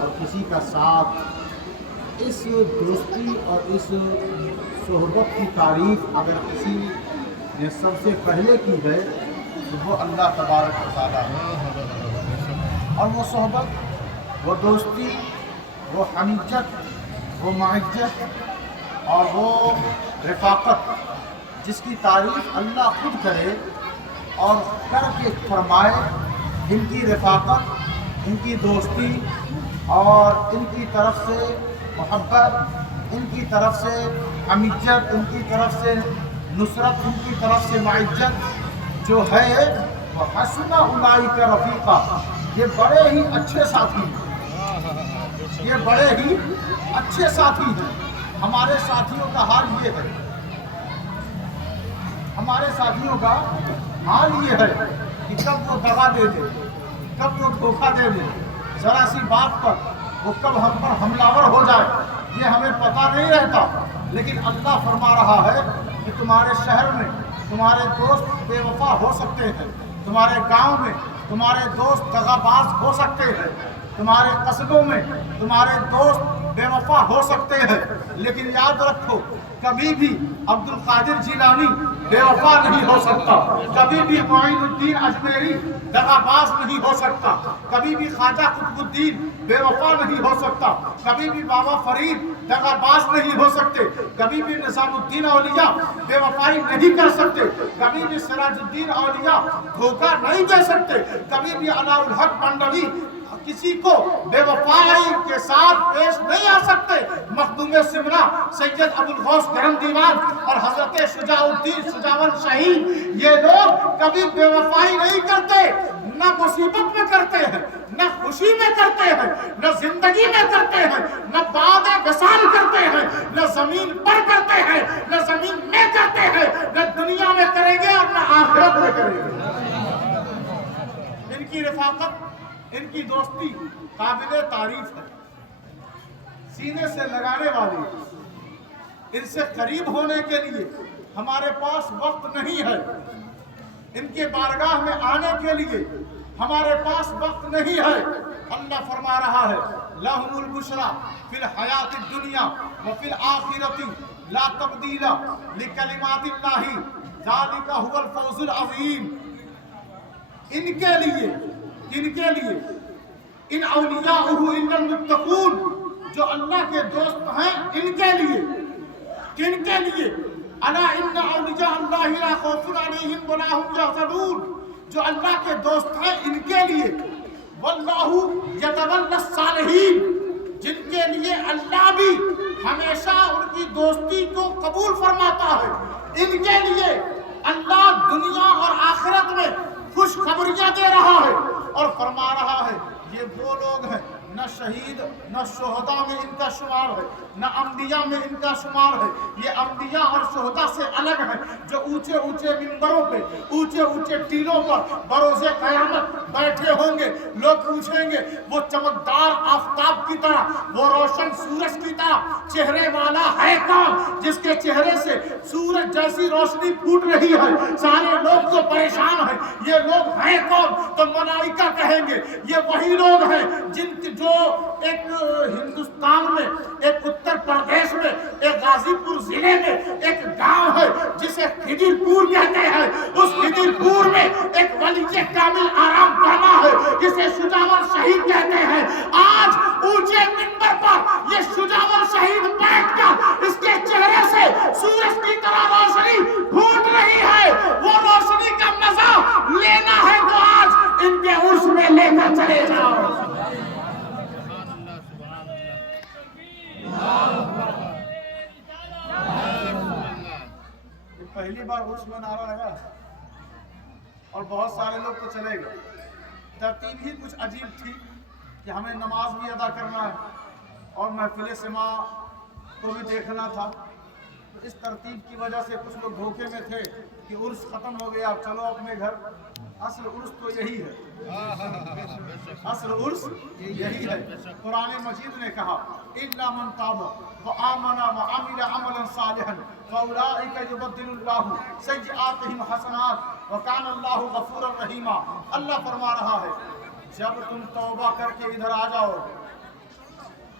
اور کسی کا ساتھ، اس دوستی اور اس صحبت کی تعریف اگر کسی نے سب سے پہلے کی ہے تو وہ اللہ تبارک و تعالیٰ ہے۔ اور وہ صحبت، وہ دوستی، وہ حمیت، وہ معزت اور وہ رفاقت جس کی تعریف اللہ خود کرے اور کر کے فرمائے، ان کی رفاقت، ان کی دوستی اور ان کی طرف سے محبت، ان کی طرف سے حمیت، ان کی طرف سے نصرت، ان کی طرف سے معزت جو ہے وہ حسن اولئک رفیقا، یہ بڑے ہی اچھے ساتھی ہیں، یہ بڑے ہی اچھے ساتھی ہیں۔ ہمارے ساتھیوں کا حال یہ ہے، ہمارے ساتھیوں کا حال یہ ہے کہ کب وہ دغا دے دے، کب وہ دھوکہ دے دے، ذرا سی بات پر وہ کب ہم پر حملہ ہو جائے یہ ہمیں پتہ نہیں رہتا۔ لیکن اللہ فرما رہا ہے کہ تمہارے شہر میں تمہارے دوست بے وفا ہو سکتے ہیں، تمہارے گاؤں میں تمہارے دوست دغا باز ہو سکتے ہیں، تمہارے قصبوں میں تمہارے دوست بے وفا ہو سکتے ہیں، لیکن یاد رکھو کبھی بھی عبد القادر جیلانی بے وفا نہیں ہو سکتا، کبھی بھی معین الدین اجمیری دغا باز نہیں ہو سکتا، کبھی بھی خواجہ قطب الدین بے وفا نہیں ہو سکتا، کبھی بھی بابا فرید دغا باز نہیں ہو سکتے، کبھی بھی نظام الدین اولیاء بے وفائی نہیں کر سکتے، کبھی بھی سراج الدین اولیاء دھوکہ نہیں دے سکتے، کبھی بھی علاء الحق بنڈوی کسی کو بے وفائی کے ساتھ پیش نہیں آ سکتے۔ مخدوم سمرا سید ابو الغوث گرم دیوان اور حضرت شجاع الدین شجاون شہید یہ لوگ کبھی بے وفائی نہیں کرتے، نہ مصیبت میں کرتے ہیں، نہ خوشی میں کرتے ہیں، نہ زندگی میں کرتے ہیں، نہ بعد وصال کرتے ہیں، نہ زمین پر کرتے ہیں، نہ زمین میں کرتے ہیں، نہ دنیا میں کریں گے اور نہ آخرت میں کریں گے۔ ان کی رفاقت، ان کی دوستی قابل تعریف ہے، سینے سے لگانے والی۔ ان سے قریب ہونے کے لیے ہمارے پاس وقت نہیں ہے، ان کے بارگاہ میں آنے کے لیے ہمارے پاس وقت نہیں ہے۔ اللہ فرما رہا ہے لَهُمُ الْبُشْرَى فِي الْحَيَاةِ الدُّنْيَا وَفِي الْآخِرَةِ لَا تَبْدِيلَ لِكَلِمَاتِ اللَّهِ ذَلِكَ هُوَ الْفَوْزُ الْعَظِيمُ۔ ان کے لیے ان اولیاءہ الا المتقون، جو اللہ کے دوست ہیں، ان کے لیے، کن کے لیے؟ الا ان اولیاء اللہ لا خوف علیہم ولا هم یحزنون، جو اللہ کے دوست ہیں ان کے لیے۔ واللہ یتولی الصالحین، جن کے لیے اللہ بھی ہمیشہ ان کی دوستی کو قبول فرماتا ہے، ان کے لیے اللہ دنیا اور آخرت میں خوشخبریاں دے رہا ہے اور فرما رہا ہے یہ وہ لوگ ہیں، نہ شہید نہ شہداء میں ان کا شمار ہے، نہ انبیاء میں ان کا شمار ہے۔ یہ انبیاء اور شہداء سے الگ ہیں جو اونچے اونچے منبروں پہ، اونچے اونچے ٹیلوں پر بروز قیامت بیٹھے ہوں گے۔ لوگ پوچھیں گے وہ چمکدار آفتاب کی طرح، وہ روشن سورج کی طرح چہرے والا ہے کون جس کے چہرے سے سورج جیسی روشنی پھوٹ رہی ہے؟ سارے لوگ تو پریشان ہیں، یہ لوگ ہیں کون؟ تو ملائکہ کہیں گے یہ وہی لوگ ہیں جو ایک ہندوستان میں، ایک اتر پردیش میں، ایک غازی پور ضلع میں ایک گاؤں ہے جسے خدر پور کہتے ہیں، اس خدر پور میں ایک ولی کامل آرام گاہ ہے جسے شجاور شہید کہتے ہیں۔ آج اونچے منبر پر یہ شجاور شہید بیٹھ کر اس کے چہرے سے سورج کی طرح روشنی پھوٹ رہی ہے، وہ روشنی کا مزہ لینا ہے تو آج ان کے عرش میں لے کر چلے جاؤ۔ پہلی بار عرس میں نعرہ لگا اور بہت سارے لوگ تو چلے گئے۔ ترتیب ہی کچھ عجیب تھی کہ ہمیں نماز بھی ادا کرنا ہے اور محفل سماع کو بھی دیکھنا تھا۔ اس ترتیب کی وجہ سے کچھ لوگ دھوکے میں تھے کہ عرس ختم ہو گیا، چلو اپنے گھر۔ اصل عرس تو یہی ہے، اصل عرس یہی ہے۔ قرآن مجید نے کہا اِلَّا مَن تَابَ وَآمَنَ وَعَمِلَ عَمَلًا صَالِحًا فَأُولَٰئِكَ يُبَدِّلُ اللَّهُ سَيِّئَاتِهِمْ حَسَنَاتٍ وَكَانَ اللَّهُ غَفُورًا رَحِيمًا۔ اللہ فرما رہا ہے جب تم توبہ کر کے ادھر آ جاؤ،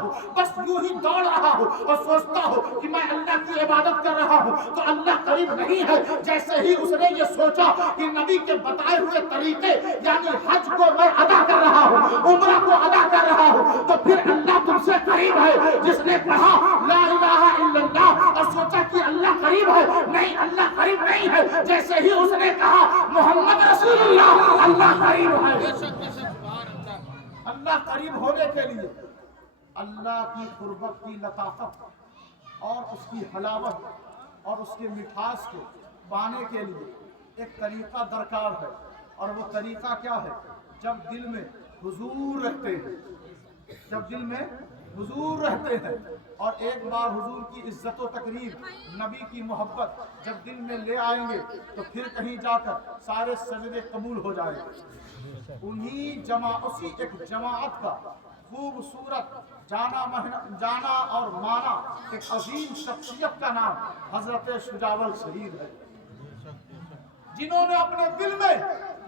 ہوں، بس یوں ہی دوڑ رہا ہوں اور سوچتا ہوں کہ میں اللہ کی عبادت کر رہا ہوں تو اللہ قریب نہیں ہے، جیسے ہی اس نے یہ سوچا کہ نبی کے بتائے ہوئے طریقے یعنی حج کو میں ادا کر رہا ہوں، عمرہ کو ادا کر رہا ہوں، تو پھر اللہ تم سے قریب ہے۔ جس نے کہا لا الہ الا اللہ اور سوچا کہ اللہ قریب ہے، نہیں اللہ قریب نہیں ہے، جیسے ہی اس نے کہا محمد رسول اللہ، اللہ قریب ہے۔ اللہ قریب ہونے کے لیے اللہ کی قربت کی لطافت اور اس کی حلاوت اور اس کی مٹھاس کو پانے کے لیے ایک طریقہ درکار ہے، اور وہ طریقہ کیا ہے؟ جب دل میں حضور رہتے ہیں، جب دل میں حضور رہتے ہیں اور ایک بار حضور کی عزت و تقریر، نبی کی محبت جب دل میں لے آئیں گے تو پھر کہیں جا کر سارے سجدے قبول ہو جائیں گے۔ اسی ایک جماعت کا خوبصورت جانا اور مانا ایک عظیم شخصیت کا نام حضرت شجاع شہید ہے، جنہوں نے اپنے دل میں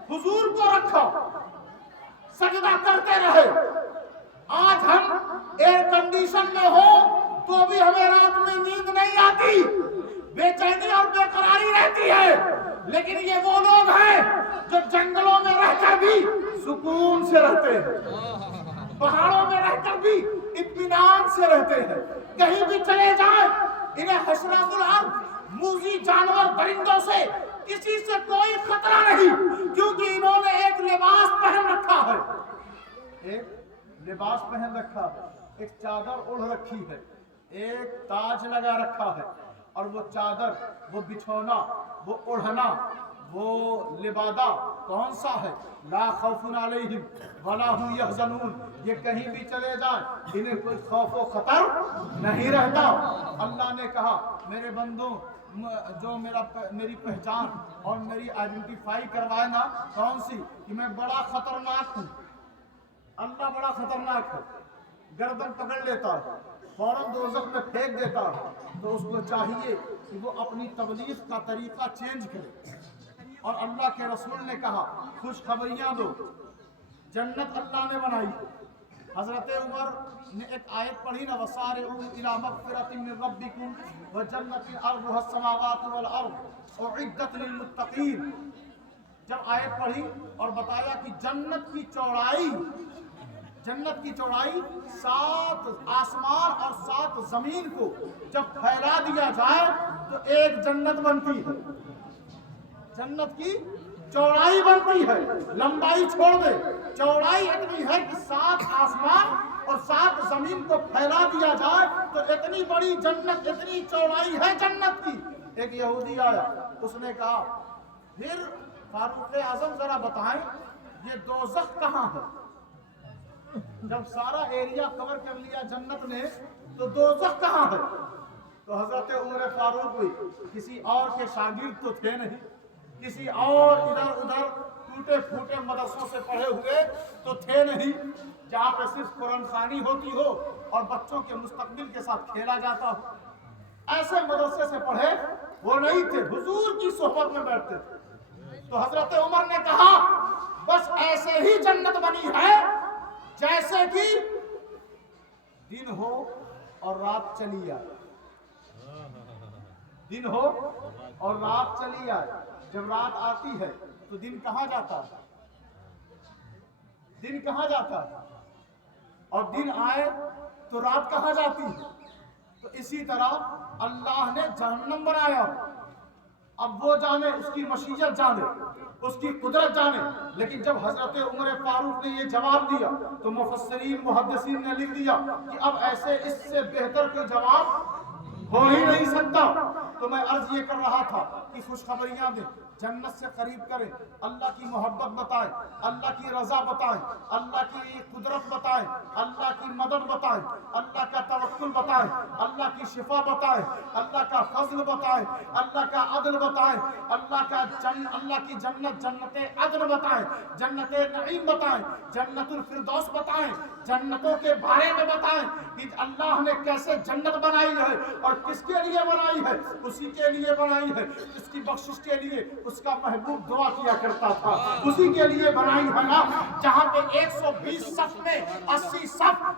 حضور کو رکھا، سجدہ کرتے رہے۔ آج ہم ایئر کنڈیشن میں ہو تو بھی ہمیں رات میں نیند نہیں آتی، بے چینی اور بے قراری رہتی ہے، لیکن یہ وہ لوگ ہیں جو جنگلوں میں رہ کر بھی سکون سے رہتے ہیں، پہاڑوں میں رہ کر بھی اطمینان سے رہتے ہیں، کہیں بھی چلے جائیں انہیں حشرات الارض موذی جانور درندوں سے کسی سے کوئی خطرہ نہیں، کیونکہ انہوں نے ایک لباس پہن رکھا ہے، ایک لباس پہن رکھا ہے، ایک چادر اوڑھ رکھی ہے، ایک تاج لگا رکھا ہے، اور وہ چادر، وہ بچھونا، وہ اوڑھنا، وہ لبادہ کون سا ہے؟ لا خوف علیہم ولا هم یحزنون، یہ کہیں بھی چلے جائیں انہیں کوئی خوف و خطر نہیں رہتا۔ اللہ نے کہا میرے بندوں جو میری پہچان اور میری آئیڈینٹیفائی کروائے نا، کون سی؟ کہ میں بڑا خطرناک ہوں۔ اللہ بڑا خطرناک ہے، گردن پکڑ لیتا ہے، فوراً دوزخ میں پھینک دیتا ہے، تو اس کو چاہیے کہ وہ اپنی تبلیغ کا طریقہ چینج کرے۔ اور اللہ کے رسول نے کہا خوشخبریاں دو، جنت اللہ نے بنائی۔ حضرت عمر نے ایک آیت پڑھی نا، وَسَارِعُوا إِلَىٰ مَغْفِرَةٍ مِّن رَبِّكُمْ وَجَنَّةٍ عَرْضُهَا السَّمَاوَاتُ وَالْأَرْضُ أُعِدَّتْ لِلْمُتَّقِينَ، جب آیت پڑھی اور بتایا کہ جنت کی چوڑائی 7 آسمان اور 7 زمین کو جب پھیلا دیا جائے تو ایک جنت بنتی ہے، جنت کی چوڑائی بنتی ہے، لمبائی چھوڑ دے، چوڑائی اتنی ہے کہ 7 آسمان اور 7 زمین کو پھیلا دیا جائے تو اتنی بڑی جنت، اتنی چوڑائی ہے جنت کی۔ ایک یہودی آیا، اس نے کہا پھر فاروق اعظم ذرا بتائیں یہ دوزخ کہاں ہے؟ جب سارا ایریا کور کر لیا جنت نے تو دوزخ کہاں ہے؟ تو حضرت عمر فاروق بھی کسی اور کے شاگرد تو تھے نہیں، کسی اور ادھر ادھر ٹوٹے پھوٹے مدرسوں سے پڑھے ہوئے تو تھے نہیں، جہاں پہ صرف قرآن خوانی ہوتی ہو اور بچوں کے مستقبل کے ساتھ کھیلا جاتا ہو، ایسے مدرسے سے پڑھے وہ نہیں تھے، حضور کی صحبت میں بیٹھتے تھے۔ تو حضرت عمر نے کہا بس ایسے ہی جنت بنی ہے جیسے کہ دن ہو اور رات چلی آئے، دن ہو اور رات چلی آئے۔ جب رات آتی ہے تو دن کہاں جاتا ہے؟ دن کہاں جاتا ہے؟ اور دن آئے تو رات کہاں جاتی ہے؟ تو اسی طرح اللہ نے جہنم بنایا، اب وہ جانے، اس کی مشیت جانے، اس کی قدرت جانے، لیکن جب حضرت عمر فاروق نے یہ جواب دیا تو مفسرین محدثین نے لکھ دیا کہ اب ایسے اس سے بہتر کوئی جواب ہو ہی نہیں سکتا۔ تو میں عرض یہ کر رہا تھا کہ خوشخبریاں دیں، جنت سے قریب کریں، اللہ کی محبت بتائیں، اللہ کی رضا بتائیں، اللہ کی قدرت بتائیں، اللہ کی مدد بتائیں، اللہ کا توکل بتائیں، اللہ کی شفا بتائیں، اللہ کا فضل بتائیں، اللہ کا عدل بتائیں، اللہ کی جنت، جنت عدن بتائیں، جنت نعیم بتائیں، جنت الفردوس بتائیں، جنتوں کے بارے میں بتائیں کہ اللہ نے کیسے جنت بنائی ہے اور کس کے لیے بنائی ہے، اسی کے لیے بنائی ہے جس کی بخشش کے لیے اس کا محبوب دعا کیا کرتا تھا، اسی کے لیے بنائی ہے نا جہاں پہ 120 صف میں 80 صف